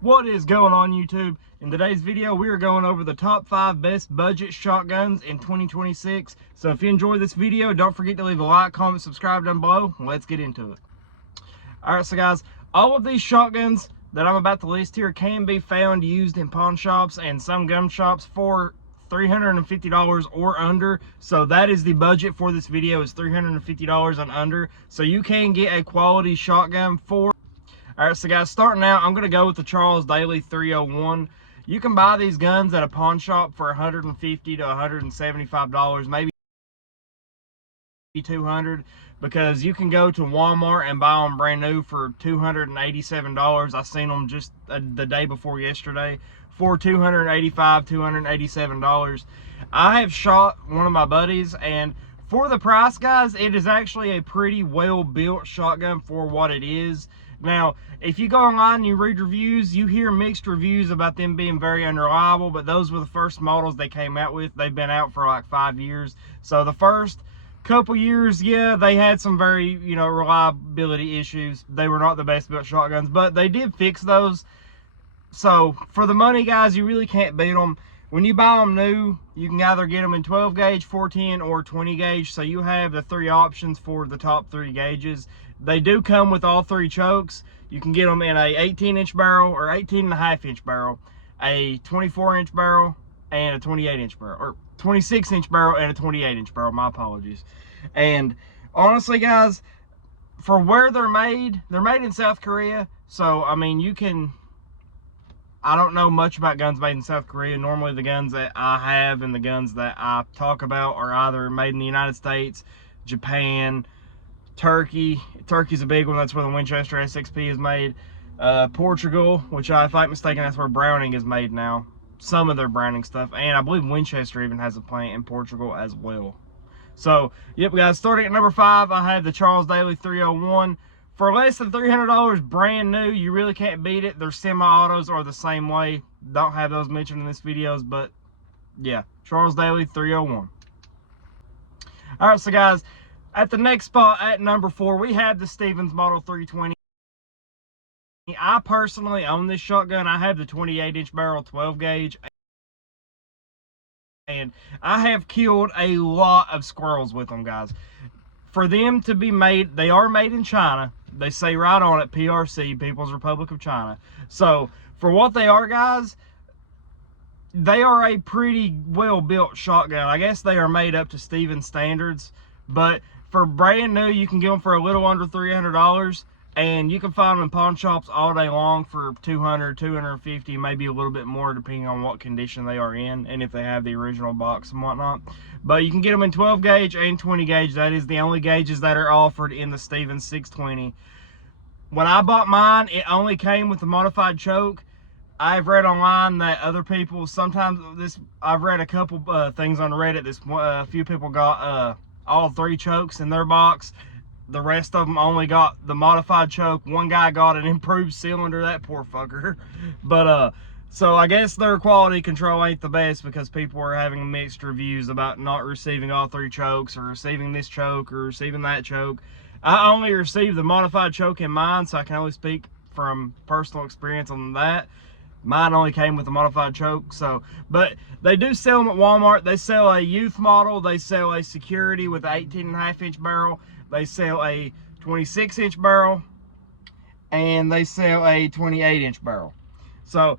What is going on, YouTube? In today's video, we are going over the top 5 best budget shotguns in 2026. So if you enjoyed this video, don't forget to leave a like, comment, subscribe down below. Let's get into it. Alright, so guys, all of these shotguns that I'm about to list here can be found used in pawn shops and some gun shops for $350 or under. So that is the budget for this video, is $350 and under. So you can get a quality shotgun for. Alright, so guys, starting out, I'm going to go with the Charles Daly 301. You can buy these guns at a pawn shop for $150 to $175, maybe $200, because you can go to Walmart and buy them brand new for $287. I seen them just the day before yesterday for $285, $287. I have shot one of my buddies, and for the price, guys, it is actually a pretty well built shotgun for what it is. Now, if you go online and you read reviews, you hear mixed reviews about them being very unreliable, but those were the first models they came out with. They've been out for like 5 years. So the first couple years, yeah, they had some very, reliability issues. They were not the best built shotguns, but they did fix those. So for the money, guys, you really can't beat them. When you buy them new, you can either get them in 12 gauge, 410, or 20 gauge. So you have the 3 options for the top 3 gauges. They do come with all 3 chokes. You can get them in a 18-inch barrel or 18.5-inch barrel, a 24-inch barrel, and a 28-inch barrel, or 26-inch barrel and a 28-inch barrel. My apologies. And honestly, guys, for where they're made in South Korea. So I mean, I don't know much about guns made in South Korea. Normally the guns that I have and the guns that I talk about are either made in the United States, Japan, Turkey. Turkey's a big one. That's where the Winchester SXP is made. Portugal, which if I'm not mistaken, that's where Browning is made now. Some of their Browning stuff. And I believe Winchester even has a plant in Portugal as well. So, yep, guys, starting at number 5, I have the Charles Daly 301. For less than $300 brand new, you really can't beat it. Their semi-autos are the same way. Don't have those mentioned in this videos, but yeah, Charles Daly 301. All right, so guys, at the next spot at number 4, we have the Stevens Model 320. I personally own this shotgun. I have the 28-inch barrel 12 gauge. And I have killed a lot of squirrels with them, guys. For them to be made, they are made in China. They say right on it, PRC, People's Republic of China. So, for what they are, guys, they are a pretty well-built shotgun. I guess they are made up to Stevens standards. But for brand new, you can get them for a little under $300. And you can find them in pawn shops all day long for $200, $250, maybe a little bit more depending on what condition they are in and if they have the original box and whatnot. But you can get them in 12 gauge and 20 gauge. That is the only gauges that are offered in the Stevens 620. When I bought mine, it only came with the modified choke. I've read online that other people, sometimes I've read a couple things on Reddit. A few people got all 3 chokes in their box. The rest of them only got the modified choke. One guy got an improved cylinder, that poor fucker. But, so I guess their quality control ain't the best because people are having mixed reviews about not receiving all 3 chokes or receiving this choke or receiving that choke. I only received the modified choke in mine, so I can only speak from personal experience on that. Mine only came with the modified choke. So, but they do sell them at Walmart. They sell a youth model. They sell a security with an 18.5-inch barrel. They sell a 26-inch barrel, and they sell a 28-inch barrel. So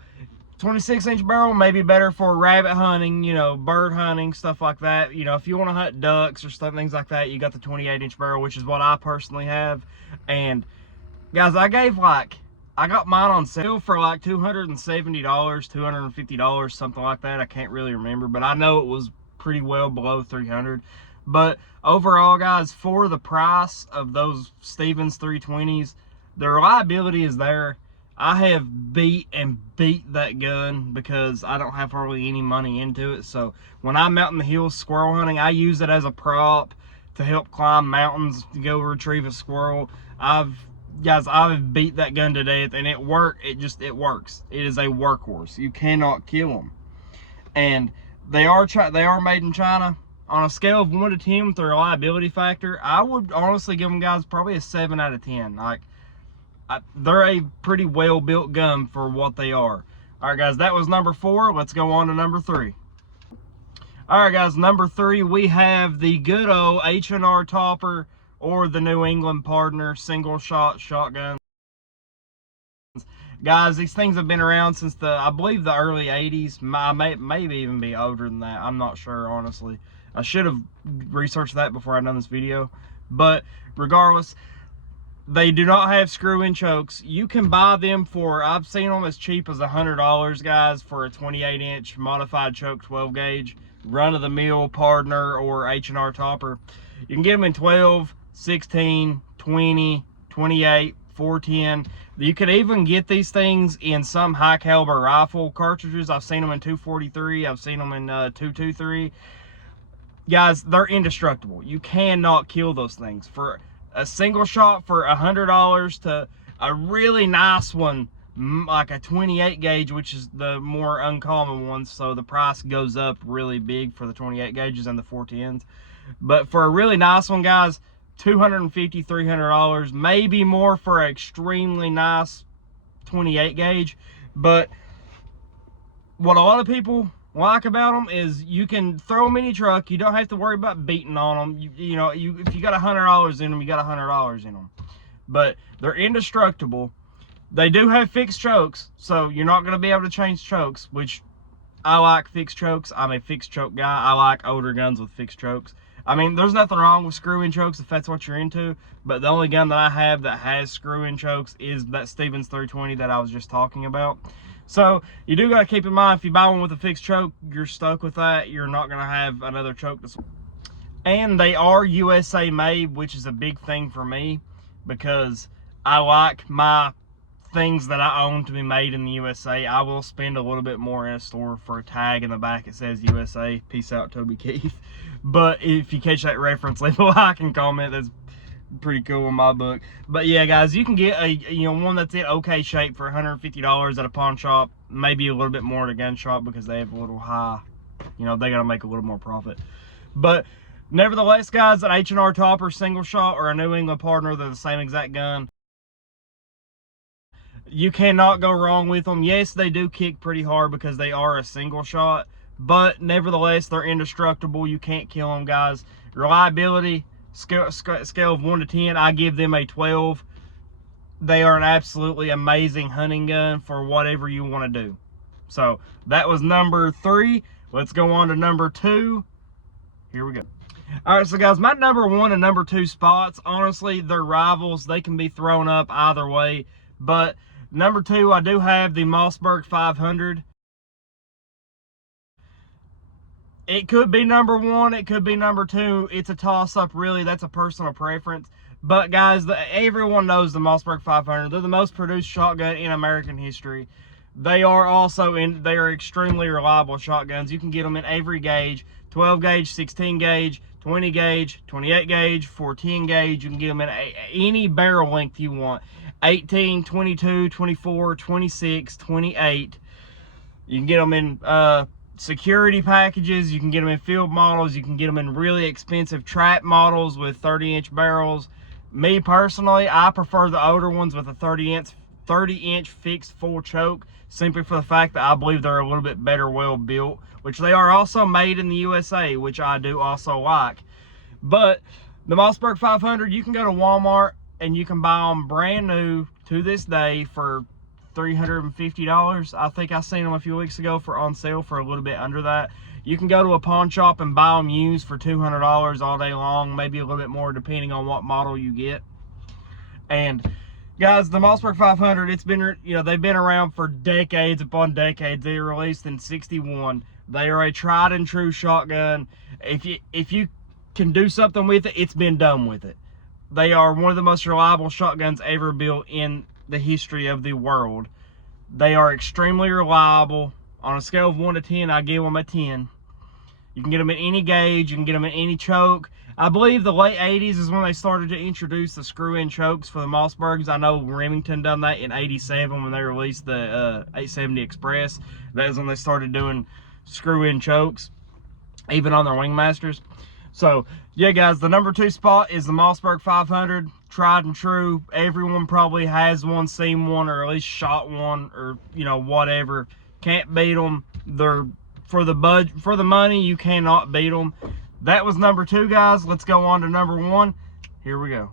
26-inch barrel may be better for rabbit hunting, bird hunting, stuff like that. If you want to hunt ducks or things like that, you got the 28-inch barrel, which is what I personally have. And guys, I got mine on sale for like $270, $250, something like that. I can't really remember, but I know it was pretty well below $300. But overall, guys, for the price of those Stevens 320s, the reliability is there. I have beat that gun because I don't have hardly any money into it. So when I'm out in the hills squirrel hunting, I use it as a prop to help climb mountains to go retrieve a squirrel. I've beat that gun to death, and it works. It works. It is a workhorse. You cannot kill them. And they are made in China. On a scale of 1 to 10 with the reliability factor, I would honestly give them, guys, probably a 7 out of 10. Like, they're a pretty well built gun for what they are. All right, guys, that was number 4. Let's go on to number 3. All right, guys, number 3, we have the good old H&R Topper or the New England Pardner single shot shotgun. Guys, these things have been around since I believe the early 80s. Maybe even be older than that. I'm not sure, honestly. I should have researched that before I done this video. But regardless, they do not have screw-in chokes. You can buy them for, I've seen them as cheap as $100, guys, for a 28-inch modified choke 12 gauge, run-of-the-mill Pardner or H&R Topper. You can get them in 12, 16, 20, 28, 410. You could even get these things in some high caliber rifle cartridges. I've seen them in 243. I've seen them in 223. Guys, they're indestructible. You cannot kill those things. For a single shot for $100 to a really nice one, like a 28 gauge, which is the more uncommon one, so the price goes up really big for the 28 gauges and the 410s. But for a really nice one, guys, $250, $300, maybe more for an extremely nice 28 gauge. But what a lot of people like about them is you can throw them in your truck. You don't have to worry about beating on them. You know, if you got $100 in them, you got $100 in them. But they're indestructible. They do have fixed chokes, so you're not going to be able to change chokes, which I like fixed chokes. I'm a fixed choke guy. I like older guns with fixed chokes. I mean, there's nothing wrong with screw-in chokes if that's what you're into, but the only gun that I have that has screw-in chokes is that Stevens 320 that I was just talking about. So you do got to keep in mind, if you buy one with a fixed choke, you're stuck with that. You're not going to have another choke. And they are USA made, which is a big thing for me, because I like my things that I own to be made in the USA. I will spend a little bit more in a store for a tag in the back that says USA. Peace out, Toby Keith. But if you catch that reference, leave a like and comment. That's pretty cool in my book. But yeah, guys, you can get a one that's in okay shape for $150 at a pawn shop, maybe a little bit more at a gun shop, because they have a little high, they gotta make a little more profit. But nevertheless, guys, an H&R Topper single shot or a New England Pardner, they're the same exact gun. You cannot go wrong with them. Yes, they do kick pretty hard because they are a single shot, but nevertheless, they're indestructible. You can't kill them, guys. Reliability, scale of 1 to 10, I give them a 12. They are an absolutely amazing hunting gun for whatever you want to do. So that was number 3. Let's go on to number 2. Here we go. All right, so guys, my number 1 and number 2 spots, honestly, they're rivals. They can be thrown up either way. But number 2, I do have the Mossberg 500. It could be number 1, it could be number 2. It's a toss-up, really. That's a personal preference. But guys, everyone knows the Mossberg 500. They're the most produced shotgun in American history. They are also they are extremely reliable shotguns. You can get them in every gauge: 12 gauge, 16 gauge, 20 gauge, 28 gauge, 410 gauge. You can get them in any barrel length you want: 18, 22, 24, 26, 28. You can get them in security packages. You can get them in field models. You can get them in really expensive trap models with 30-inch barrels. Me personally, I prefer the older ones with a 30-inch fixed full choke, simply for the fact that I believe they're a little bit better well built, which they are also made in the USA, which I do also like. But the Mossberg 500, you can go to Walmart and you can buy them brand new to this day for $350. I think I seen them a few weeks ago on sale for a little bit under that. You can go to a pawn shop and buy them used for $200 all day long, maybe a little bit more depending on what model you get. And guys, the Mossberg 500, it's been, they've been around for decades upon decades. They were released in '61. They are a tried and true shotgun. If you can do something with it, it's been done with it. They are one of the most reliable shotguns ever built in the history of the world. They are extremely reliable. On a scale of 1 to 10, I give them a 10. You can get them in any gauge. You can get them in any choke. I believe the late 80s is when they started to introduce the screw-in chokes for the Mossbergs. I know Remington done that in '87 when they released the 870 Express. That was when they started doing screw-in chokes, even on their Wingmasters. So, yeah, guys, the number 2 spot is the Mossberg 500. tried and true. Everyone probably has one, seen one, or at least shot one, or whatever. Can't beat them. They're for the money. You cannot beat them. That was number 2, guys. Let's go on to number 1. Here we go.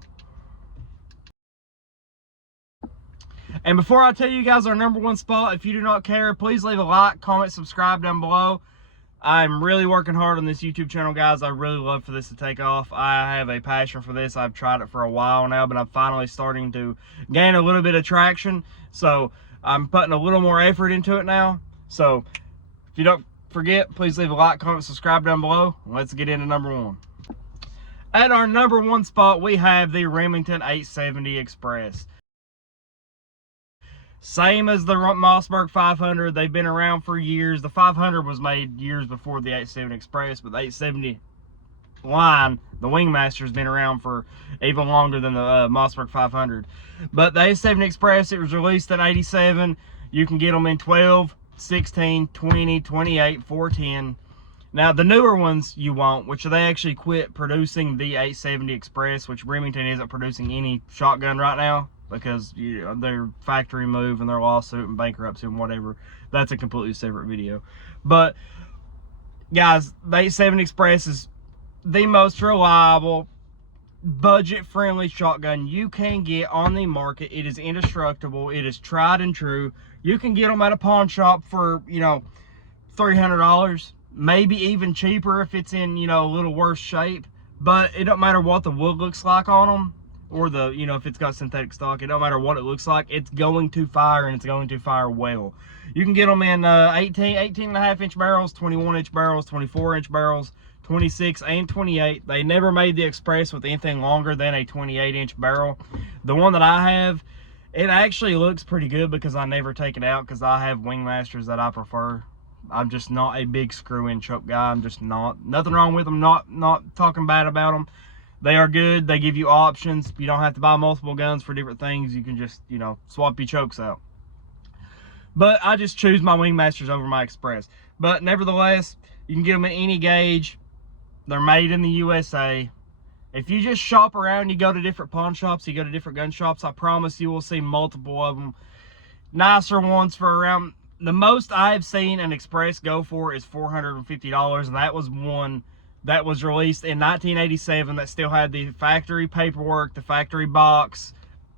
And before I tell you guys our number 1 spot, if you do not care, please leave a like, comment, subscribe down below. I'm really working hard on this YouTube channel, guys. I really love for this to take off. I have a passion for this. I've tried it for a while now, but I'm finally starting to gain a little bit of traction. So I'm putting a little more effort into it now. So if you don't forget, please leave a like, comment, subscribe down below. Let's get into number 1. At our number 1 spot, we have the Remington 870 Express. Same as the Mossberg 500. They've been around for years. The 500 was made years before the 870 Express, but the 870 line, the Wingmaster, has been around for even longer than the Mossberg 500. But the 870 Express, it was released in '87. You can get them in 12, 16, 20, 28, 410. Now, the newer ones you won't, which they actually quit producing the 870 Express, which Remington isn't producing any shotgun right now because their factory move and their lawsuit and bankruptcy and whatever. That's a completely separate video. But, guys, the 870 Express is the most reliable, budget-friendly shotgun you can get on the market. It is indestructible. It is tried and true. You can get them at a pawn shop for, $300. Maybe even cheaper if it's in, a little worse shape. But it don't matter what the wood looks like on them, or the, if it's got synthetic stock. It don't matter what it looks like. It's going to fire, and it's going to fire well. You can get them in 18.5-inch barrels, 21-inch barrels, 24-inch barrels, 26 and 28. They never made the Express with anything longer than a 28-inch barrel. The one that I have, it actually looks pretty good because I never take it out because I have Wingmasters that I prefer. I'm just not a big screw-in choke guy. I'm just not. Nothing wrong with them. Not talking bad about them. They are good. They give you options. You don't have to buy multiple guns for different things. You can just, swap your chokes out. But I just choose my Wingmasters over my Express. But nevertheless, you can get them in any gauge. They're made in the USA. If you just shop around, you go to different pawn shops, you go to different gun shops, I promise you will see multiple of them. Nicer ones for around, the most I've seen an Express go for is $450, and that was one that was released in 1987 that still had the factory paperwork, the factory box,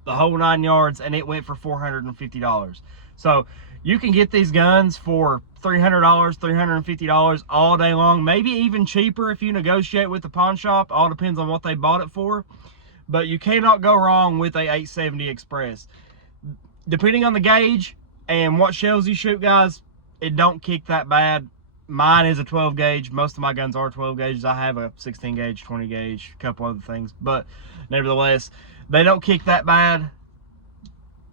the whole 9 yards, and it went for $450. So you can get these guns for $300, $350 all day long, maybe even cheaper if you negotiate with the pawn shop. All depends on what they bought it for. But you cannot go wrong with a 870 Express. Depending on the gauge and what shells you shoot, guys, it don't kick that bad. Mine is a 12 gauge. Most of my guns are 12 gauges. I have a 16 gauge, 20 gauge, a couple other things. But nevertheless, they don't kick that bad.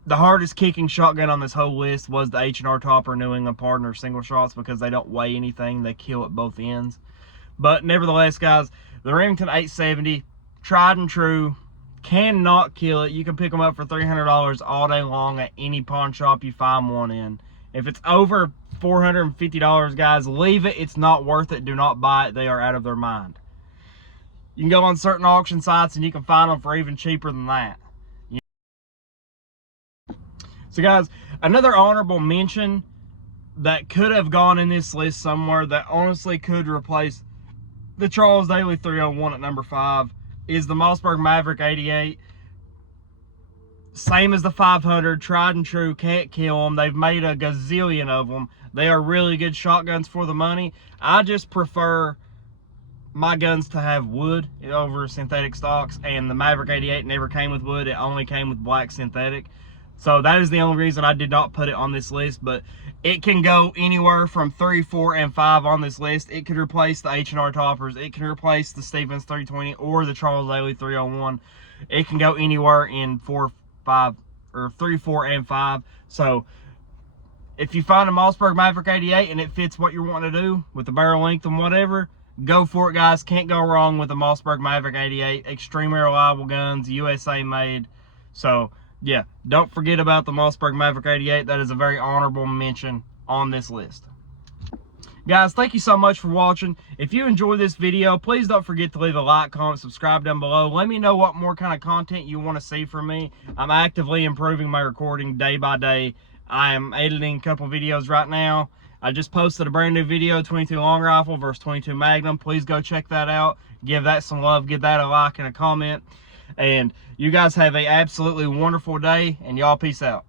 The hardest kicking shotgun on this whole list was the H&R Topper New England Pardner single shots because they don't weigh anything. They kill at both ends. But nevertheless, guys, the Remington 870, tried and true, cannot kill it. You can pick them up for $300 all day long at any pawn shop you find one in. If it's over $450, guys, leave it. It's not worth it. Do not buy it. They are out of their mind. You can go on certain auction sites and you can find them for even cheaper than that. So guys, another honorable mention that could have gone in this list somewhere that honestly could replace the Charles Daly 301 at number 5 is the Mossberg Maverick 88. Same as the 500, tried and true, can't kill them. They've made a gazillion of them. They are really good shotguns for the money. I just prefer my guns to have wood over synthetic stocks, and the Maverick 88 never came with wood. It only came with black synthetic. So that is the only reason I did not put it on this list, but it can go anywhere from 3, 4, and 5 on this list. It could replace the H&R Toppers. It can replace the Stevens 320 or the Charles Daly 301. It can go anywhere in 4, 5, or 3, 4, and 5. So if you find a Mossberg Maverick 88 and it fits what you're wanting to do with the barrel length and whatever, go for it, guys. Can't go wrong with the Mossberg Maverick 88. Extremely reliable guns, USA made. So yeah, don't forget about the Mossberg Maverick 88. That is a very honorable mention on this list. Guys, thank you so much for watching. If you enjoyed this video, please don't forget to leave a like, comment, subscribe down below. Let me know what more kind of content you want to see from me. I'm actively improving my recording day by day. I am editing a couple videos right now. I just posted a brand new video, 22 long rifle versus 22 Magnum. Please go check that out. Give that some love. Give that a like and a comment. And you guys have a absolutely wonderful day, and y'all peace out.